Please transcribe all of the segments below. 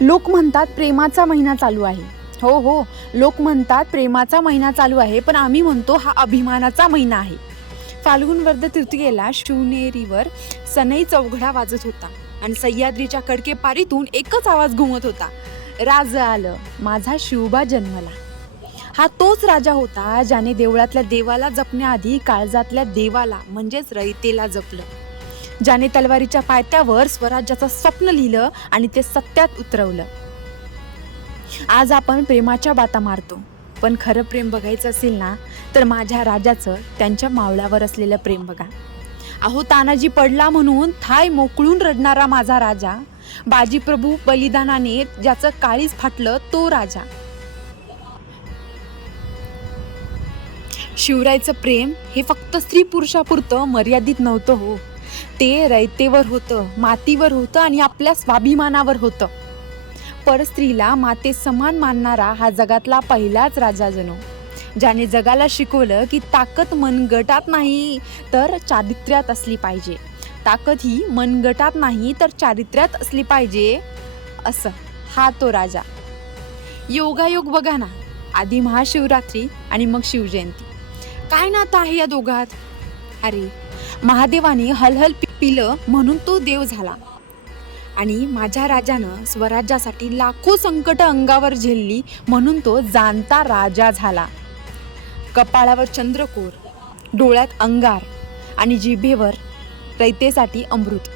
लोक म्हणतात प्रेमाचा महिना चालू आहे. हो हो, लोक म्हणतात प्रेमाचा महिना चालू आहे, पण आम्ही म्हणतो हा अभिमानाचा महिना आहे. फाल्गुन वद्य तृतीयेला शिवनेरीवर सनई चौघडा वाजत होता आणि सह्याद्रीच्या कडकेपारीतून एकच आवाज घुमत होता, राजा आलं, माझा शिवबा जन्मला. हा तोच राजा होता ज्याने देवळातल्या देवाला जपण्याआधी काळजातल्या देवाला म्हणजेच रयतेला जपलं, ज्याने तलवारीच्या पायथ्यावर स्वराज्याचं स्वप्न लिहिलं आणि ते सत्यात उतरवलं. आज आपण प्रेमाच्या बाता मारतो, पण खरं प्रेम बघायचं असेल ना, तर माझ्या राजाचं त्यांच्या मावळ्यावर असलेलं प्रेम बघा. अहो, तानाजी पडला म्हणून थाय मोकळून रडणारा माझा राजा, बाजीप्रभू बलिदानाने ज्याचं काळीज फाटलं तो राजा. शिवरायचं प्रेम हे फक्त स्त्री पुरुषापुरतं मर्यादित नव्हतं हो. ते रयतेवर होतं, मातीवर होतं आणि आपल्या स्वाभिमानावर होतं. परस्त्रीला माते समान मानणारा हा जगातला पहिलाच राजा जणू, ज्याने जगाला शिकवलं की ताकद मनगटात नाही तर चारित्र्यात असली पाहिजे. ताकद ही मनगटात नाही तर चारित्र्यात असली पाहिजे, असं हा तो राजा. योगायोग बघा ना, आधी महाशिवरात्री आणि मग शिवजयंती. काय नातं आहे या दोघात? अरे, महादेवाने हलहल पिलं म्हणून तो देव झाला आणि माझ्या राजानं स्वराज्यासाठी लाखो संकट अंगावर झेलली म्हणून तो जाणता राजा झाला. कपाळावर चंद्रकोर, डोळ्यात अंगार आणि जिभेवर रयतेसाठी अमृत,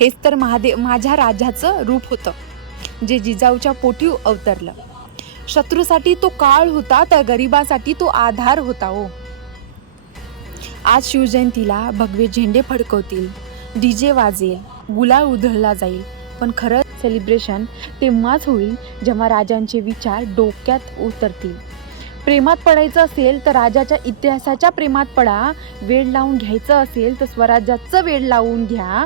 हेच तर माझ्या राजाचं रूप होतं, जे जिजाऊच्या पोटी अवतरलं. शत्रूसाठी तो काळ होता, तर गरिबासाठी तो आधार होता हो. आज शिवजयंतीला भगवे झेंडे फडकवतील, डीजे वाजेल, गुलाल उधळला जाईल, पण खरं सेलिब्रेशन तेव्हाच होईल जेव्हा राजांचे विचार डोक्यात उतरतील. प्रेमात पडायचं असेल तर राजाच्या इतिहासाच्या प्रेमात पडा, वेळ लावून घ्यायचं असेल तर स्वराज्याचं वेळ लावून घ्या.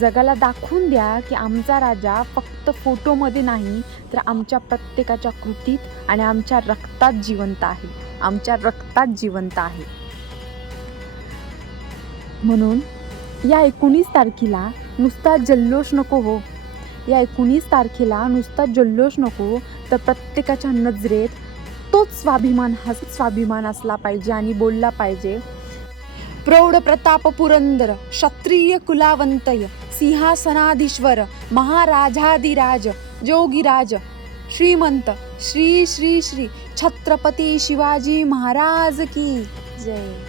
जगाला दाखवून द्या की आमचा राजा फक्त फोटोमध्ये नाही तर आमच्या प्रत्येकाच्या कृतीत आणि आमच्या रक्तात जिवंत आहे, आमच्या रक्तात जिवंत आहे. म्हणून या 19 तारखेला नुसता जल्लोष नको हो, या 19 तारखेला नुसता जल्लोष नको, तर प्रत्येकाच्या नजरेत तोच स्वाभिमान असला पाहिजे आणि बोलला पाहिजे, प्रौढ प्रताप पुरंदर क्षत्रिय कुलावंतय सिंहासनाधीश्वर महाराजाधिराज जोगीराज श्रीमंत श्री श्री श्री छत्रपती शिवाजी महाराज की जय.